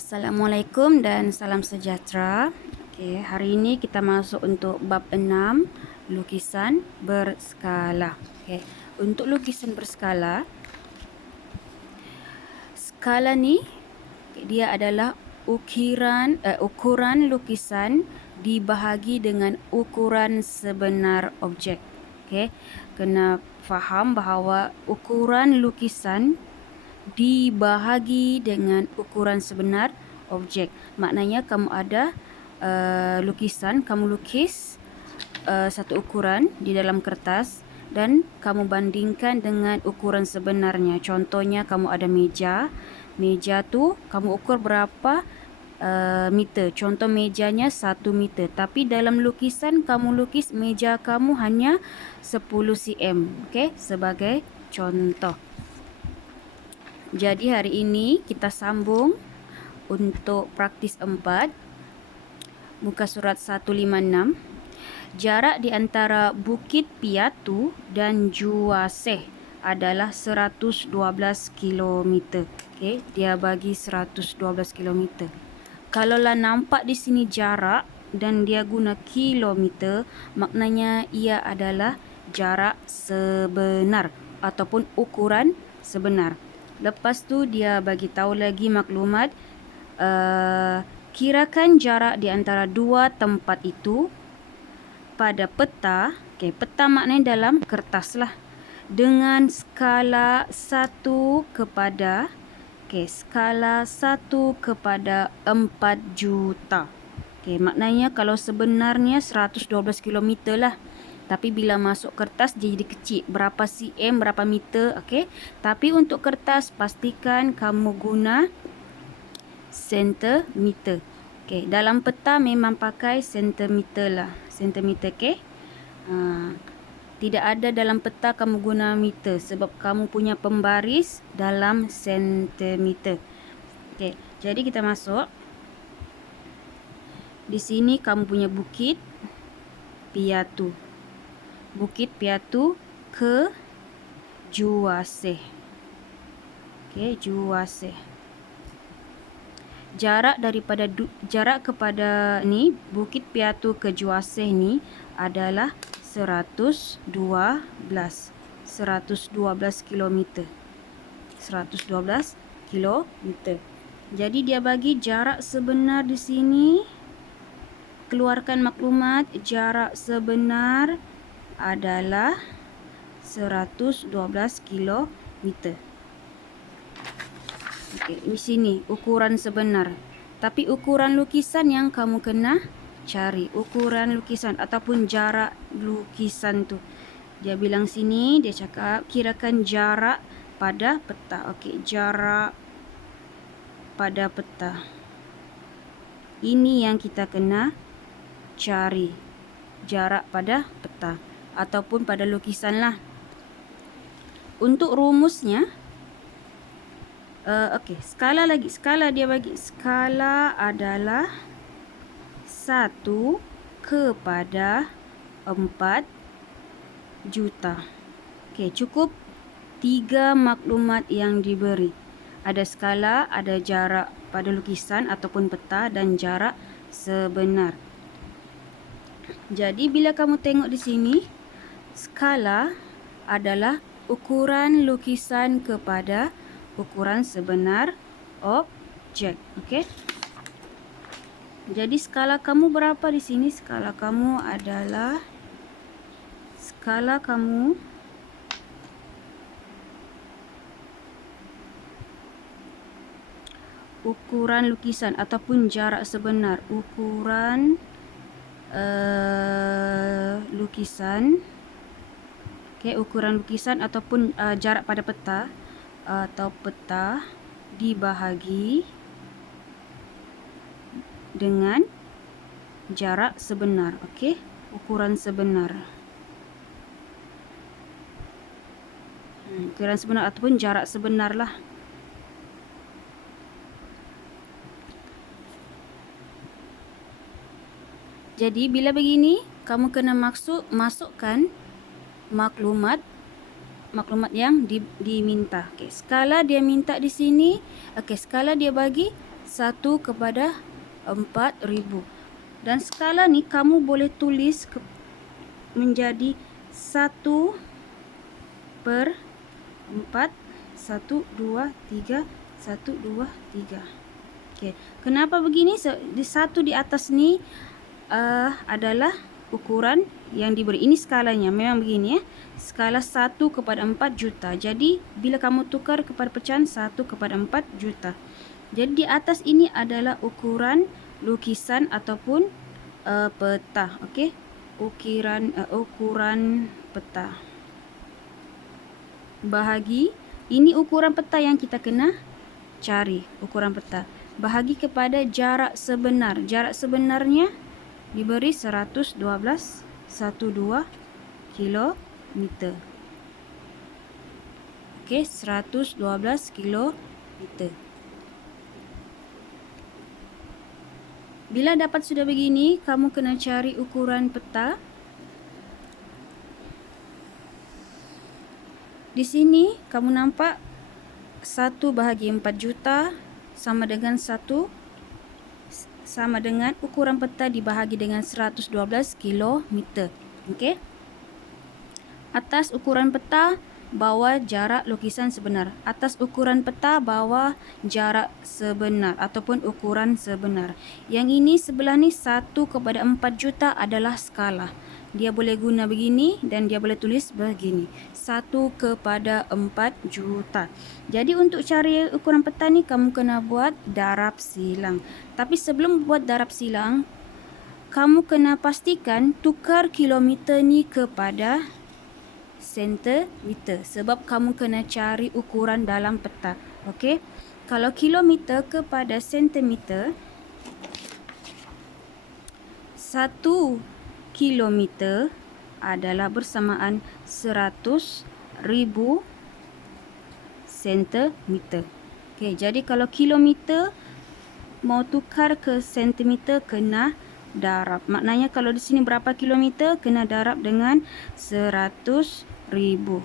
Assalamualaikum dan salam sejahtera. Okey, hari ini kita masuk untuk bab 6, lukisan berskala. Okey, untuk lukisan berskala, skala ni dia adalah ukuran lukisan dibahagi dengan ukuran sebenar objek. Okey, kena faham bahawa ukuran lukisan dibahagi dengan ukuran sebenar objek. Maknanya kamu ada lukisan, kamu lukis satu ukuran di dalam kertas dan kamu bandingkan dengan ukuran sebenarnya. Contohnya kamu ada meja. Meja tu kamu ukur berapa meter. Contoh mejanya 1 meter. Tapi dalam lukisan kamu lukis meja kamu hanya 10 cm. Okey, sebagai contoh. Jadi hari ini kita sambung untuk praktis 4, muka surat 156. Jarak di antara Bukit Piatu dan Juaseh adalah 112 km. Okey, dia bagi 112 km. Kalaulah nampak di sini jarak dan dia guna kilometer, maknanya ia adalah jarak sebenar ataupun ukuran sebenar. Lepas tu dia bagi tahu lagi maklumat, kirakan jarak di antara dua tempat itu pada peta. Okey, peta maknanya dalam kertas lah, dengan skala 1 kepada skala 1 kepada 4 juta. Okey, maknanya kalau sebenarnya 112 km lah. Tapi bila masuk kertas dia jadi kecil. Berapa cm, berapa meter. Okey. Tapi untuk kertas pastikan kamu guna sentimeter. Okey. Dalam peta memang pakai sentimeter lah. Sentimeter. Okey. Tidak ada dalam peta kamu guna meter. Sebab kamu punya pembaris dalam sentimeter. Okey. Jadi kita masuk. Di sini kamu punya Bukit Piatu. Bukit Piatu ke Juaseh. Okey, Juaseh. Jarak kepada ni Bukit Piatu ke Juaseh ni adalah 112 km. 112 km. Jadi dia bagi jarak sebenar di sini. Keluarkan maklumat jarak sebenar adalah 112 km. Okey, di sini ukuran sebenar. Tapi ukuran lukisan yang kamu kena cari. Ukuran lukisan ataupun jarak lukisan tu. Dia bilang sini, dia cakap kirakan jarak pada peta. Okey, jarak pada peta. Ini yang kita kena cari. Jarak pada peta ataupun pada lukisan lah. Untuk rumusnya, okey, skala lagi. Skala dia bagi. Skala adalah 1 kepada 4 juta. Okey, cukup 3 maklumat yang diberi. Ada skala, ada jarak pada lukisan ataupun peta dan jarak sebenar. Jadi bila kamu tengok di sini, skala adalah ukuran lukisan kepada ukuran sebenar objek. Okey. Jadi skala kamu berapa di sini? Skala kamu adalah ukuran lukisan ataupun jarak sebenar. Ukuran lukisan. Okey, ukuran lukisan ataupun jarak pada peta atau peta dibahagi dengan jarak sebenar. Okey, ukuran sebenar. Ukuran sebenar ataupun jarak sebenar lah. Jadi bila begini, kamu kena masukkan maklumat yang diminta. Okey, skala dia minta di sini. Okey, skala dia bagi 1/4000. Dan skala ni kamu boleh tulis menjadi 1/4, 1, 2, 3, 1, 2, 3. Okay. Kenapa begini? Di satu di atas ni adalah ukuran yang diberi. Ini skalanya memang begini ya. Skala 1/4 juta. Jadi bila kamu tukar kepada pecahan 1/4 juta. Jadi di atas ini adalah ukuran lukisan ataupun peta. Okey. Ukuran peta. Bahagi, ini ukuran peta yang kita kena cari, ukuran peta. Bahagi kepada jarak sebenar. Jarak sebenarnya diberi 112 kilometer. Okey, 112 kilometer. Bila dapat sudah begini, kamu kena cari ukuran peta. Di sini kamu nampak 1/4 juta sama dengan ukuran peta dibahagi dengan 112 kilometer. Okey. Atas ukuran peta, bawah jarak lukisan sebenar. Atas ukuran peta, bawah jarak sebenar ataupun ukuran sebenar. Yang ini sebelah ni 1/4 juta adalah skala. Dia boleh guna begini dan dia boleh tulis begini. 1/4 juta. Jadi untuk cari ukuran peta ni kamu kena buat darab silang. Tapi sebelum buat darab silang, kamu kena pastikan tukar kilometer ni kepada sentimeter. Sebab kamu kena cari ukuran dalam peta. Okey. Kalau kilometer kepada sentimeter, 1 kilometer adalah bersamaan 100,000 sentimeter. Okey, jadi kalau kilometer mau tukar ke sentimeter kena darab. Maknanya kalau di sini berapa kilometer kena darab dengan 100,000.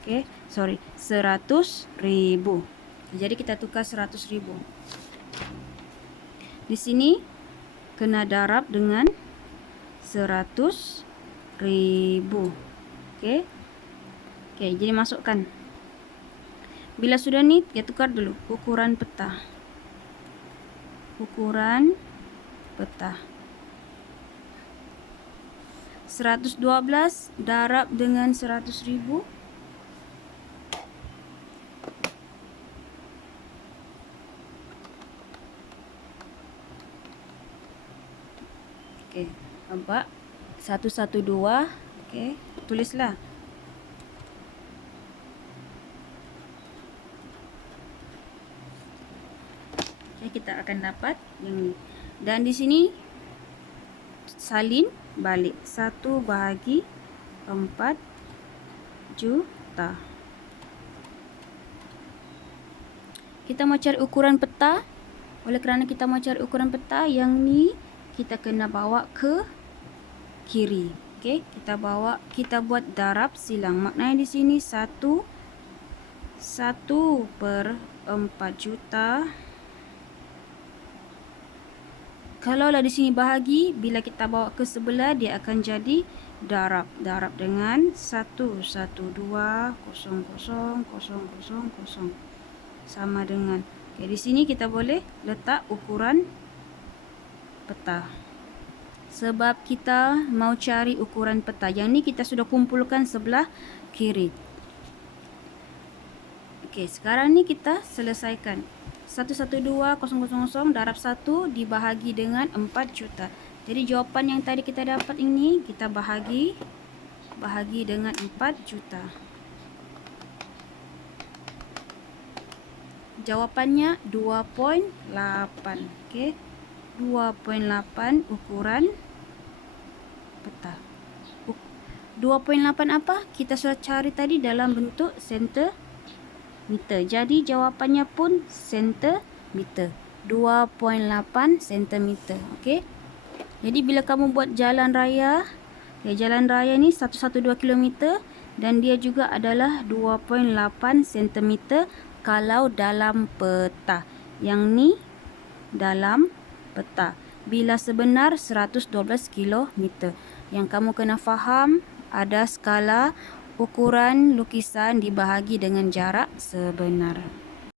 Okey, 100,000. Jadi kita tukar 100,000. Di sini kena darab dengan 100,000. Okey. Okey, jadi masukkan. Bila sudah ni, kita tukar dulu ukuran peta. Ukuran peta. 112 darab dengan 100,000. Okey, nampak? 112. Okey, tulislah. Okey, kita akan dapat yang ni. Dan di sini salin balik 1/4 juta. Kita mau cari ukuran peta. Oleh kerana kita mau cari ukuran peta, yang ni kita kena bawa ke kiri. Okey, kita buat darab silang. Maknanya di sini 1/4 juta. Kalaulah di sini bahagi, bila kita bawa ke sebelah dia akan jadi darab. Darab dengan 112,000,000 sama dengan. Okey, di sini kita boleh letak ukuran peta. Sebab kita mau cari ukuran peta. Yang ni kita sudah kumpulkan sebelah kiri. Okey, sekarang ni kita selesaikan. 112,000 darab 1 dibahagi dengan 4 juta. Jadi jawapan yang tadi kita dapat ini kita bahagi dengan 4 juta. Jawapannya 2.8. Okey. 2.8 ukuran peta. 2.8 apa? Kita sudah cari tadi dalam bentuk sentimeter. Jadi jawapannya pun sentimeter. 2.8 sentimeter. Okey. Jadi bila kamu buat jalan raya, jalan raya ni 112 km dan dia juga adalah 2.8 cm kalau dalam peta. Yang ni dalam peta. Bilah sebenar 112 kilometer. Yang kamu kena faham, ada skala ukuran lukisan dibahagi dengan jarak sebenar.